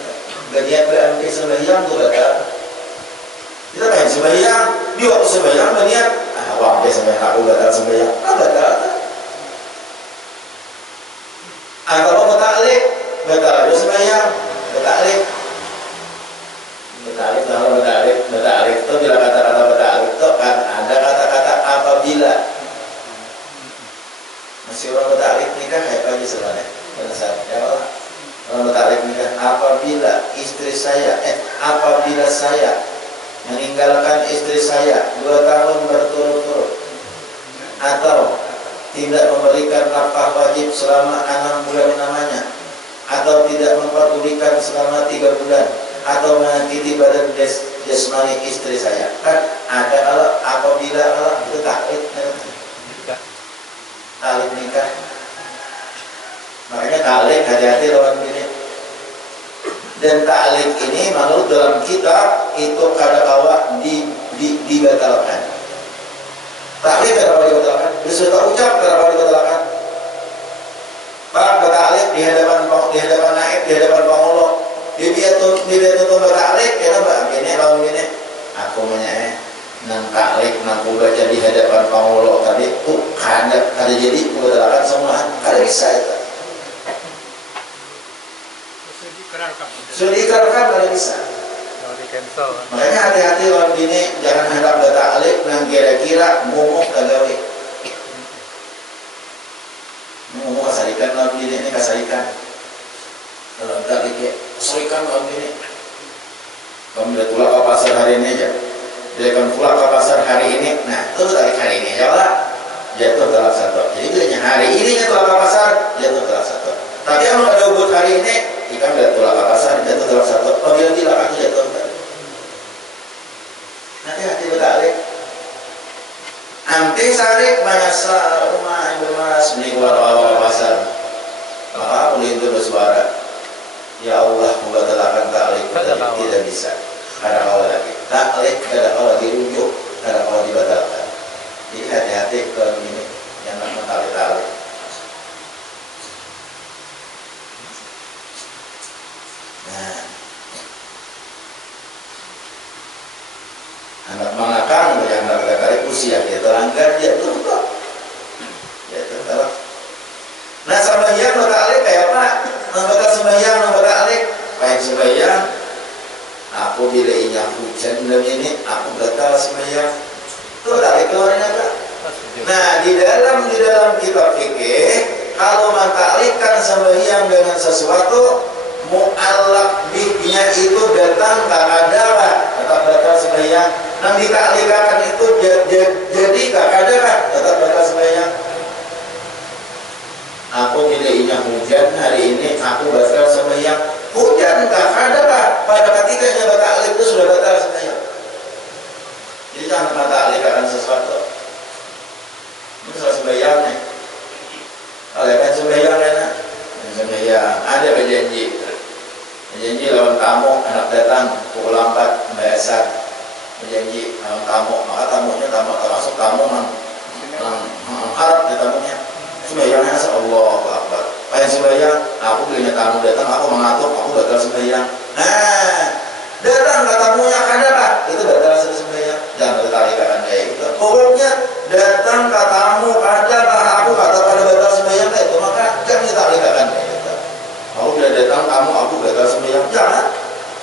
Berniat berambih sembahyang itu batal. Kita main sembahyang, di waktu sembahyang berniat apa ambil sembahyang nawu batal sembahyang. Batal. Kalau bertaklid batal ada sembahyang. Bertaklid kalau bertaklid itu bila kata-kata bertaklid itu kan ada kata-kata apabila. Masih orang bertaklid nikah kayak apa aja sebenarnya? Pada saat ya Allah, orang bertaklid nikah apabila apabila saya meninggalkan istri saya 2 tahun berturut-turut atau tidak memberikan nafkah wajib selama 6 bulan namanya, atau tidak memperdulikan selama 3 bulan, atau menyakiti badan jasmani istri saya. Kan ada kalau apabila kalau itu taklid nikah. Makanya taklid hati-hati lawan ini. Dan taklid ini menurut dalam kitab itu kadang-kala dibatalkan. Taklid kadang-kala dibatalkan. Disuruh ucap kadang-kala dibatalkan. Pak bertaklid di hadapan naib, di hadapan pengulo. Dia tuntut bertaklid, ya mbak, gini lawan gini. Aku menyai nang taklid, nang baca di hadapan pengulo tadi tuh kada jadi bertaklid semua, kada bisa itu. Sudah diikrarkan kada bisa. Makanya hati-hati lawan gini, jangan hendak bertaklid nang kira-kira ngomong kagawe. Ngomong kasarikan lawan gini, ini kasarikan. Kalau tak dikit, kasarikan lawan gini. Kamu udah tulak ke pasar hari ini aja. dia akan pulang ke pasar hari ini, nah itu tarik hari ini aja lah, jatuh talak satu. Jadi bedanya hari ini jatuh ke pasar, jatuh talak satu. Tapi kalau ada buat hari ini, ikan jatuh ke pasar, jatuh talak satu. Apabila tidak, aku jatuh talak. Hati-hati berbalik. Nanti sarik masa rumah ibu mas beli keluar awal pasar, maka aku itu bersuara, ya Allah membatalkan taklik, tidak bisa. Ada kau lagi taklik, ada kau lagi rujuk, ada kau dibatalkan. Jadi hati-hati ke ini yang mentali-tali. Nah, anak mengakang yang anak usia dia terlanggar, dia tutup, dia tutup. Nah, sembahyang mentali kayak apa? Membatal sembahyang, mentali kayak sembahyang. Aku bila inya hujan dalam ini, aku batal sembahyang. Itu tarik keluarin apa? Nah, di dalam kitab fikih, kalau mentalikan sembahyang dengan sesuatu, mu'allaq bihnya itu datang kakadara, tetap batal sembahyang. Nanti taklikakan itu jadi kakadara, tetap batal sembahyang. Aku bila inya hujan hari ini, aku batal sembahyang. Hujan kakadara, pada ketikanya batal itu sudah batal sembahyang. Jadi jangan mentaklikakan sesuatu. Ini soal sembahyang nih. Kalau kan sembahyang enak, sembahyang ada berjanji lawan tamu, anak datang pukul 4 biasa berjanji lawan tamu, maka tamunya termasuk tamu harap di tamunya sembahyangnya Allahu Akbar. Kayak sembahyang, aku belinya tamu datang, aku mengatur, aku batal sembahyang. Nah, datang ke tamunya kadang itu batal sembahyang. Jangan berkali-kali kayak itu. Pokoknya datang ke tamu kadang aku kata pada batal sembahyang itu, maka jangan berkali-kali kayak itu. Aku bila datang kamu, aku batal sembahyang, jangan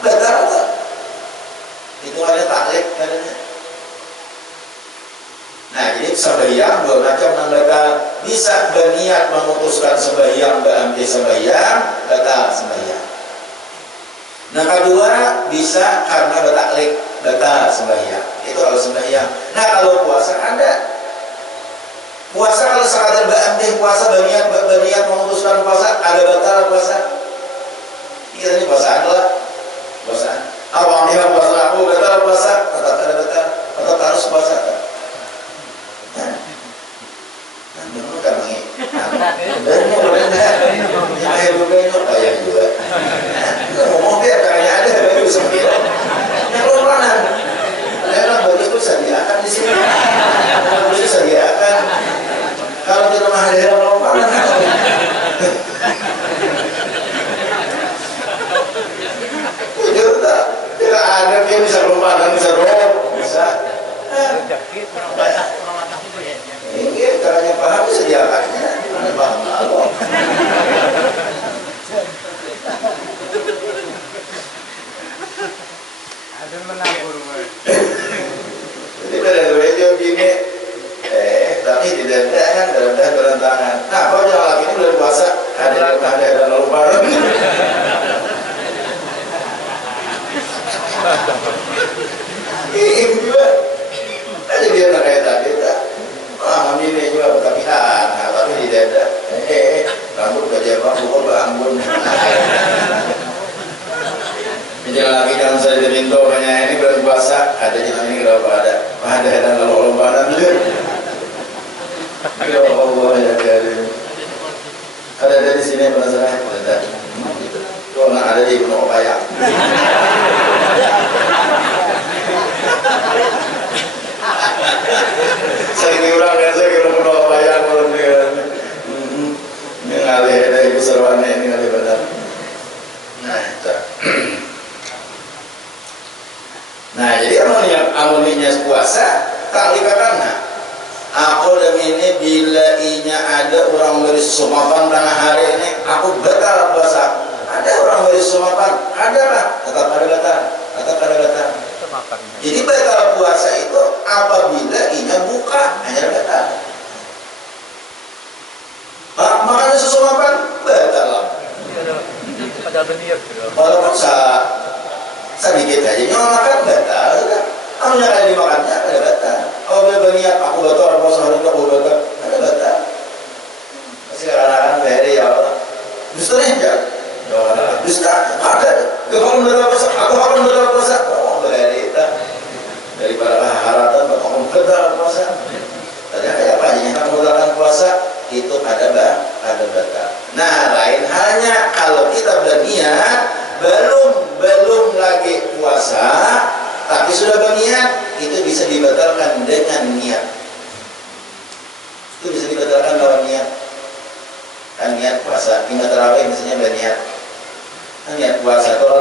batal. Itu ada taklik katanya. Nah, jadi sembahyang dua macam yang batal. Bisa berniat memutuskan sembahyang, berhenti sembahyang, batal sembahyang. Nah, kedua bisa karena bertaklik, batal sembahyang. Itu kalau sembahyang. Nah, kalau puasa ada. Puasa kalau sekadar berhenti puasa, berniat memutuskan puasa, ada batal puasa. Kita ini puasa adalah puasa. Awang dia puasa aku batal puasa, tetap ada batal, tetap harus puasa. Kayak juga. Ngomong dia kayaknya ada baju sembilan. Yang lompanan. Ada baju itu sediakan di sini. Baju sediakan. Kalau di rumah ada yang lompanan. Tidak ada yang bisa lompanan, bisa roh, bisa. Ini caranya paham sediakannya. Mana paham lalu. Ada menabur. Jadi pada video gini, tapi tidak ada kan dalam berantangan. Nah, kalau jalan lagi ini bulan puasa, ada lalu bareng. Ini juga, ada dia nak kayak tadi tak. Ini juga bertapihan, tapi tidak ada. Rambut gajah bang, bukan bangun. Jalan lagi jangan saya dirindu banyak ini bulan puasa ada jalan ini kenapa ada dan lalu lebaran juga. Ya Allah ya Karim. Ada di sini penasaran ada. Kalau nggak ada di Gunung Opaya. Saya kira Gunung Opaya kalau dia. Ini ngalih ada ibu serwana ini ngalih benar. Nah, nah, jadi amuninya puasa tak dikatakan. Aku demi ini bila inya ada orang beri sumapan tengah hari ini, aku batal puasa. Ada orang beri sumapan, ada lah, tetap ada batal, tetap ada batal. Jadi batal puasa itu apabila inya buka hanya batal. Makan sumapan batal lah. Ada berniat. Walaupun sedikit aja nyawa makan batal. Kamu jangan dimakan betul apa sehari tak betul. Ada betul. Masih kadang-kadang beri ya Allah. Justru ya. Justru ada. Kalau mendalam puasa, aku akan mendalam puasa. Oh beri itu. Daripada haratan berkomen mendalam puasa. Tadi kayak apa yang kamu mendalam puasa itu ada batal. Nah lain halnya kalau kita berniat belum lagi puasa tapi sudah berniat, itu bisa dibatalkan dengan niat. Itu bisa dibatalkan lawan niat. Kan niat puasa, ingat tarawih misalnya berniat. Kan niat puasa kalau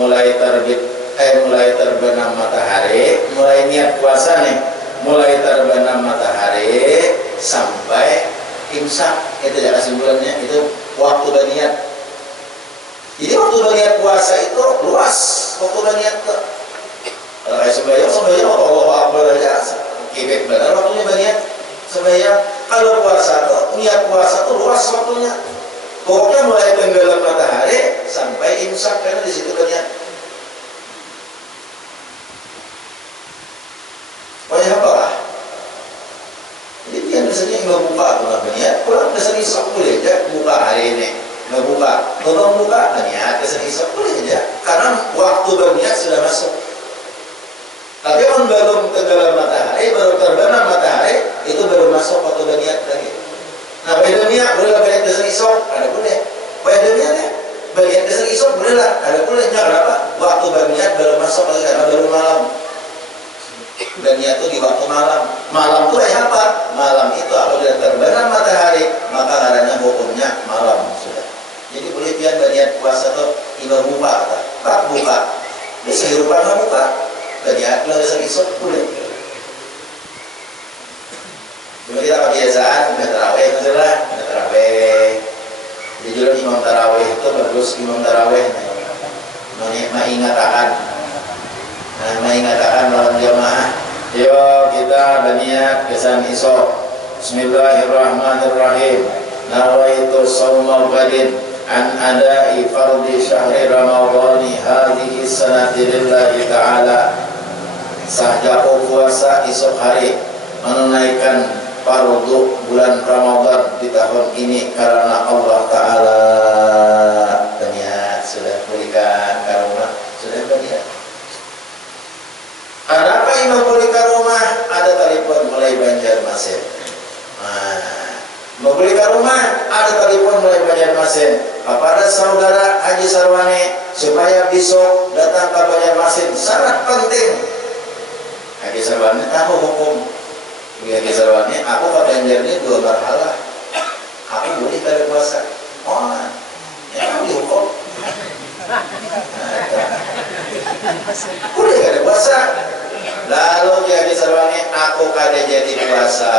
mulai terbenam matahari, mulai niat puasa nih, mulai terbenam matahari sampai imsak, itu ya kesimpulannya, itu waktu berniat. Jadi waktu berniat puasa itu luas, waktu berniat tuh. Kalau kayak sembahyang Allah Akbar aja, kibet benar waktunya berniat sembahyang. Kalau puasa tuh, niat puasa tuh luas waktunya. Pokoknya mulai tenggelam matahari sampai imsak, karena di situ berniat. Banyak apa lah? Jadi dia biasanya nggak buka pulang berniat, pulang kesan isok boleh aja buka hari ini. Nggak buka, nonton buka berniat kesan isok boleh aja, karena waktu berniat sudah masuk. Tapi kan belum tenggelam matahari, baru terbenam matahari, itu baru masuk waktu berniat lagi. Nah, pada niat boleh lah berniat kesan isok, ada boleh. Pada niatnya berniat kesan isok boleh lah, ada boleh. Kenapa? Waktu berniat baru masuk lagi karena baru malam. Berniat itu di waktu malam. Malam itu kayak apa? Malam itu apabila terbenam matahari, maka karena hukumnya malam sudah. Jadi boleh pian berniat puasa tuh imam buka, tak buka. Ini sehirupan buka. Berniat pulang kesan isok boleh. Cuma kita kebiasaan udah tarawih masalah, udah tarawih. Jadi juga imam tarawih itu bagus, imam tarawih mengatakan malam jamaah. Yo kita berniat kesan isok. Bismillahirrahmanirrahim. Nawaitu shauma ghadin an ada'i fardhi syahri ramadhani hadhihi sanati lillahi ta'ala. Sahjaku puasa esok hari menunaikan fardu bulan Ramadan di tahun ini karena Allah Ta'ala. Berniat sudah pulihkan ke rumah, sudah berniat. Kenapa imam pulihkan rumah? Ada telepon mulai Banjarmasin. Mau pulihkan rumah? Ada telepon mulai Banjarmasin. Kepada saudara Haji Sarwani supaya besok datang ke Banjarmasin, sangat penting. Haji Sarwani tahu hukum. Haji Sarwani, aku Pak Banjar ini 2 berhala. Aku boleh kada puasa. Oh, ya kamu dihukum. Boleh kada puasa. Lalu Haji Sarwani, aku kada jadi puasa.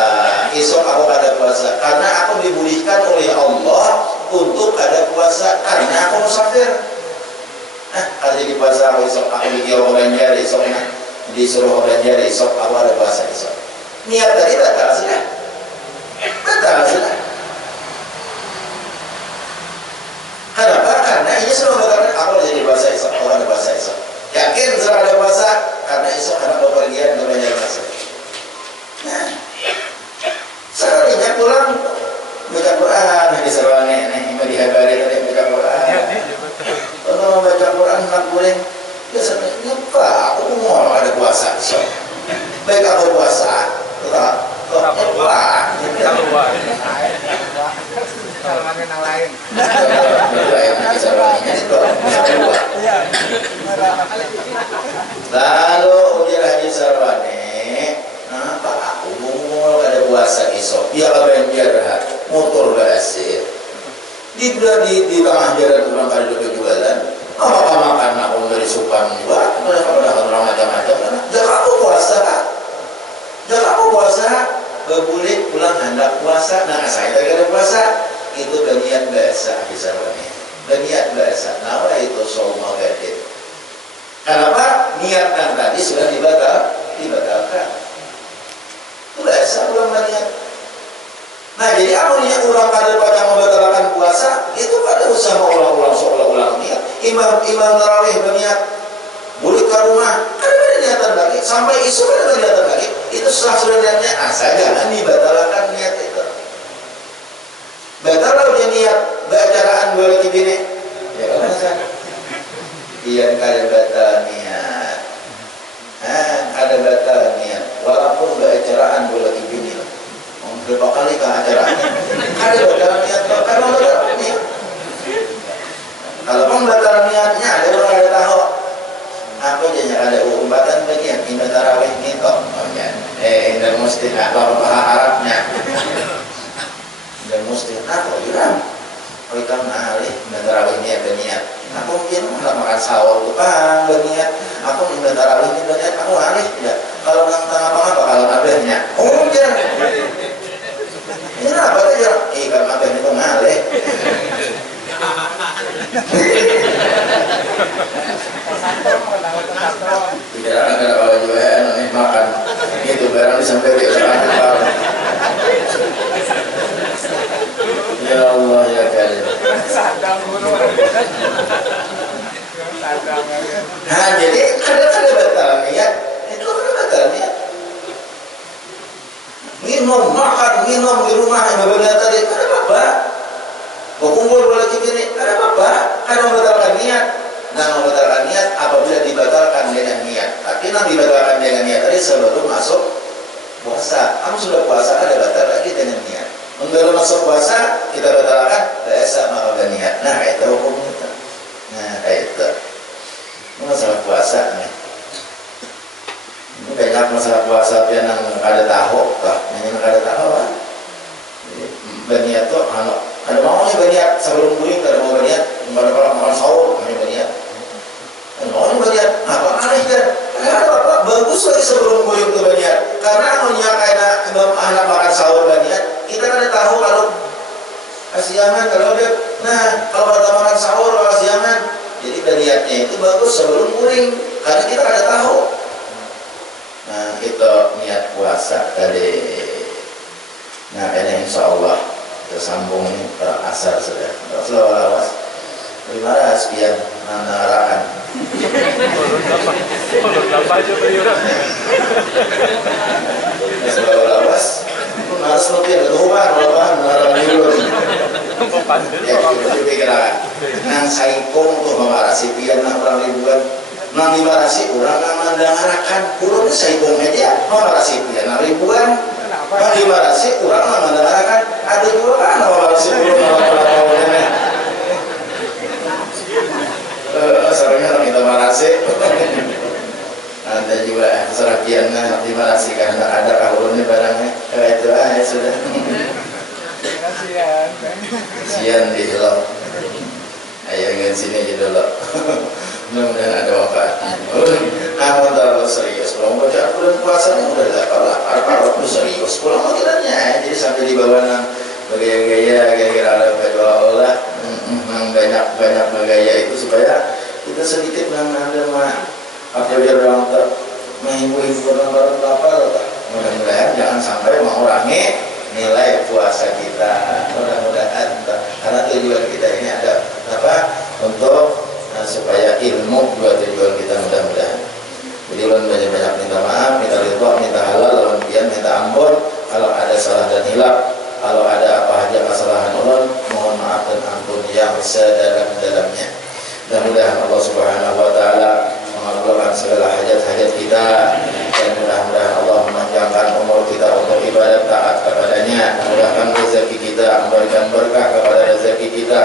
Esok aku kada puasa karena aku dibolehkan oleh Allah untuk kada puasa karena aku musafir. Kalau jadi puasa aku esok aku di Jawa Banjar esoknya. Disuruh belajar esok aku ada puasa esok. Niat tadi batal sudah. Kenapa? Karena ini semua batal. Aku jadi puasa esok, aku ada puasa esok. Yakin sudah ada puasa karena esok anak bepergian ke Banjarmasin. Nah, sekalinya pulang baca Quran di Sarwani nih, di Habari tadi baca Quran. Kalau baca Quran nak boleh. Biasanya Pak, aku mau ada puasa esok. Baik aku puasa, tetap pulang. Lalu ujian Haji Sarwani, kenapa aku mau ada puasa esok? Ya Banjar motor berhasil. Di tengah jalan pulang kali dua jualan. Apakah makan aku dari supan juga? Pada orang macam-macam. Jangan aku puasa, boleh pulang hendak puasa. Nah, saya tak ada puasa. Itu berniat biasa di sana. Berniat biasa. Nama itu shauma ghadin. Kenapa? Niatkan tadi sudah dibatalkan. Itu biasa pulang berniat. Nah, jadi amalnya orang kada pada membatalkan puasa itu pada usaha ulang-ulang seolah-ulang niat. Imam tarawih berniat boleh ke rumah, ada niatan lagi sampai isu ada niatan lagi. itu sah sudah niatnya asal jangan dibatalkan niat itu. Batal udah niat bacaraan dua lagi bini ya kan sah. Iya kada batal niat. Ada batal niat walaupun bacaraan dua lagi bini. Berapa kali ke acaranya? Ada batal niat kalau batal niat. Kalau pun batal niatnya ada orang ada tahu. Apa aja ada umpatan bagian indah tarawih gitu. Indah mesti apa Arabnya. Indah mesti apa juga. Kalau kamu ahli indah tarawih niat berniat. Aku mungkin nggak makan sahur tuh kan berniat. Aku indah tarawih ini berniat. Aku ahli tidak. Kalau nang apa kalau abahnya. Oh mungkin. Ini apa aja? Kalau abahnya itu ahli. Tidak ada kalau juga nih makan itu barang sampai dia sekarang. Ya Allah ya karim. Nah jadi kada batal niat itu kada batal niat. Minum makan minum di rumah yang berbeda tadi kada apa-apa. Kumpul lagi gini kada apa-apa. Kada membatalkan niat. Nah membatalkan niat apabila dibatalkan dengan niat. Tapi yang dibatalkan dengan niat tadi sebelum masuk puasa. Kamu sudah puasa ada batal lagi dengan niat. Belum masuk puasa kita batalkan biasa maka niat. Nah itu hukumnya. Nah itu masalah puasa nih. Ini banyak masalah puasa yang ada tahu, yang ada tahu. Berniat tuh ada maunya berniat sebelum kuing, ada mau berniat kalau makan sahur hanya berniat. Mau berniat apa aneh kan? Apa bagus lagi sebelum kuing itu berniat. Karena hanya kayak anak makan sahur berniat, kita kan tahu kalau kasihangan kalau dia, nah kalau kita makan sahur kasihangan, jadi berniatnya itu bagus sebelum kuing, karena kita ada tahu. Nah itu niat puasa tadi. Nah ini insya Allah kita sambung ini para asar sudah. Selalu lawas. Bagaimana sekian menarakan. Apa aja beliau. Selalu lawas. Harus mungkin berubah, menarakan dulu. Ya kita pikirkan. Nang saipung tuh mengarasi pian nang orang ribuan. Nang dimarasi orang nang mendengarkan. Kurun saipung media mengarasi pian nang ribuan. Nang dimarasi orang nang mendengarkan. Ada juga kan mengarasi kurun. Seringnya kita marasi. Ada juga serapiannya dimarasi karena ada kahulunnya barangnya. Itu aja sudah. Kasihan dihilang. Ayo ingin sini aja dulu. Mudah-mudahan ada manfaatnya. Amal terlalu serius. Kalau mau baca bulan puasanya udah lah. Kalau serius. Kalau mau kiranya, jadi sampai di bawah nang bergaya-gaya, kira-kira ada baju Allah, banyak bergaya itu supaya kita sedikit nang ada mah apa biar orang ter menghibur orang apa. Mudah-mudahan jangan sampai mengurangi nilai puasa kita. Mudah-mudahan karena tujuan kita ini ada apa untuk supaya ilmu buat tujuan kita mudah-mudahan. Jadi ulun banyak-banyak minta maaf, minta ridha, minta halal, lawan pian minta ampun kalau ada salah dan hilaf. Kalau ada apa aja kesalahan ulun, mohon maaf dan ampun yang sedalam-dalamnya. Mudah-mudahan Allah Subhanahu wa taala mengabulkan segala hajat-hajat kita dan mudah-mudahan Allah memanjangkan umur kita untuk ibadat taat kepadanya, memudahkan rezeki kita, memberikan berkah kepada rezeki kita,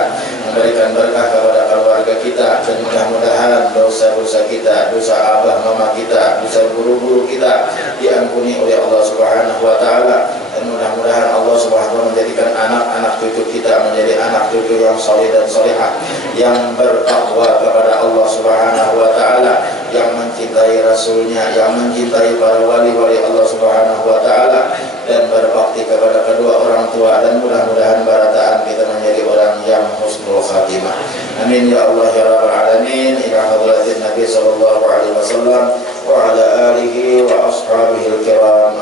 memberikan berkah kepada keluarga kita, dan mudah-mudahan dosa-dosa kita, dosa abah mama kita, dosa guru-guru kita diampuni oleh Allah Subhanahu wa taala, dan mudah-mudahan Allah Subhanahu wa taala menjadikan anak-anak cucu kita menjadi anak cucu yang saleh dan salihah, yang bertakwa kepada Allah Subhanahu wa taala, yang mencintai Rasulnya, yang mencintai para wali-wali Allah Subhanahu wa taala, dan berbakti kepada kedua orang tua, dan mudah-mudahan barataan kita menjadi orang yang husnul khatimah. Amin ya Allah ya rabbal alamin. Ila hadratin Nabi sallallahu alaihi wasallam wa ala alihi wa ashabihi al-kiram.